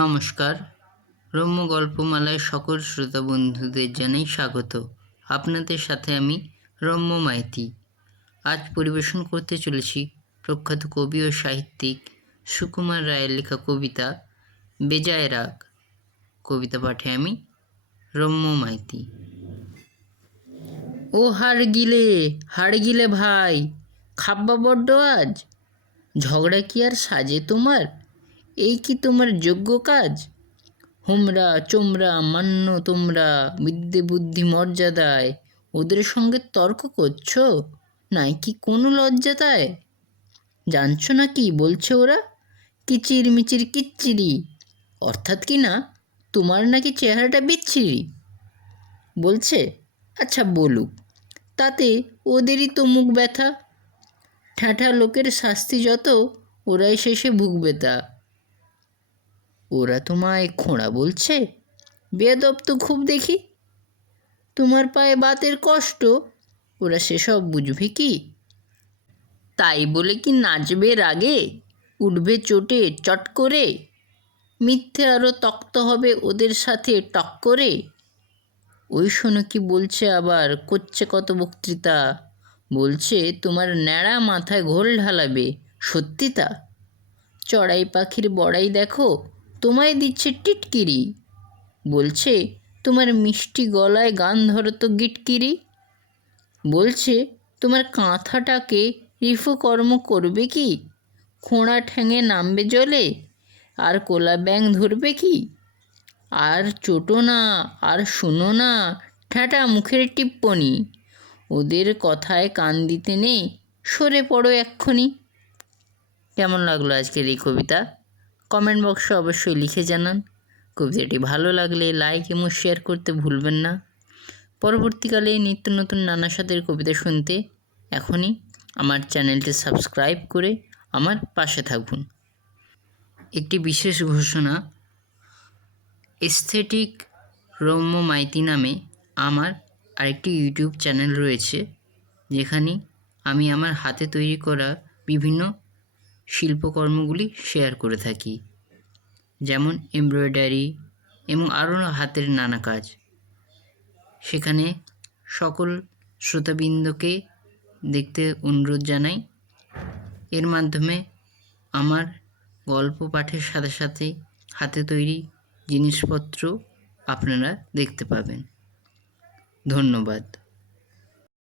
নমস্কার। রম্য গল্পমালায় সকল শ্রোতা বন্ধুদের জানাই স্বাগত। আপনাদের সাথে আমি রম্য মাইতি। আজ পরিবেশন করতে চলেছি প্রখ্যাত কবি ও সাহিত্যিক সুকুমার রায়ের লেখা কবিতা বেজায় রাগ। কবিতা পাঠে আমি রম্য মাইতি। ও হাড় গিলে ভাই, খাব্বা বড্ড আজ। ঝগড়া কি আর সাজে তোমার? এই কি তোমার যোগ্য কাজ? হোমরা চোমরা মান্য তোমরা বিদ্যে বুদ্ধি মর্যাদায় ওদের সঙ্গে তর্ক করছো, নাই কি কোনো লজ্জা তাই? জানছো না কি বলছে ওরা? কিচির মিচির কিচ্চিরি, অর্থাৎ কি না তোমার নাকি চেহারাটা বিচ্ছিরি। বলছে আচ্ছা বলুক, তাতে ওদেরই তো মুখ ব্যথা। ঠ্যাঁঠা লোকের শাস্তি যত, ওরাই শেষে ভুগবে তা। ওরা তোমায় খোঁড়া বলছে, বেয়াদব তো খুব দেখি। তোমার পায়ে বাতের কষ্ট, ওরা সেসব বুঝবে কি? তাই বলে কি নাচবে রাগে, উঠবে চোটে চট করে? মিথ্যে আরও তক্ত হবে ওদের সাথে টক করে। ওই শোনো কি বলছে আবার, করছে কত বক্তৃতা। বলছে তোমার ন্যাড়া মাথায় ঘোল ঢালাবে, সত্যি তা? চড়াই পাখির বড়াই দেখো, তোমায় দিচ্ছে টিটকিরি। বলছে তোমার মিষ্টি গলায় গান ধরো তো গিটকিরি। বলছে তোমার কাঁথাটাকে রিফকর্ম করবে কি? খোঁড়া ঠ্যাঙে নামবে জলে, আর কোলা ব্যাং ধরবে কি? আর চোটো না, আর শোনো না ঠ্যাঁটা মুখের টিপ্পনি। ওদের কথায় কান দিতে নেই, সরে পড়ো এক্ষুনি। কেমন লাগলো আজকের এই কবিতা? কমেন্ট বক্সে অবশ্যই লিখে জানান। কবিতাটি ভালো লাগলে লাইক এবং শেয়ার করতে ভুলবেন না। পরবর্তীকালে নিত্য নতুন নানা স্বাদের কবিতা শুনতে এখনই আমার চ্যানেলটি সাবস্ক্রাইব করে আমার পাশে থাকুন। একটি বিশেষ ঘোষণা, এস্থেটিক রম্য মাইতি নামে আমার আরেকটি ইউটিউব চ্যানেল রয়েছে, যেখানে আমি আমার হাতে তৈরি করা বিভিন্ন শিল্পকর্মগুলি শেয়ার করে থাকি, যেমন এমব্রয়ডারি এবং আরও হাতের নানা কাজ। সেখানে সকল শ্রোতাবৃন্দকে দেখতে অনুরোধ জানাই। এর মাধ্যমে আমার গল্প পাঠের সাথে সাথে হাতে তৈরি জিনিসপত্র আপনারা দেখতে পাবেন। ধন্যবাদ।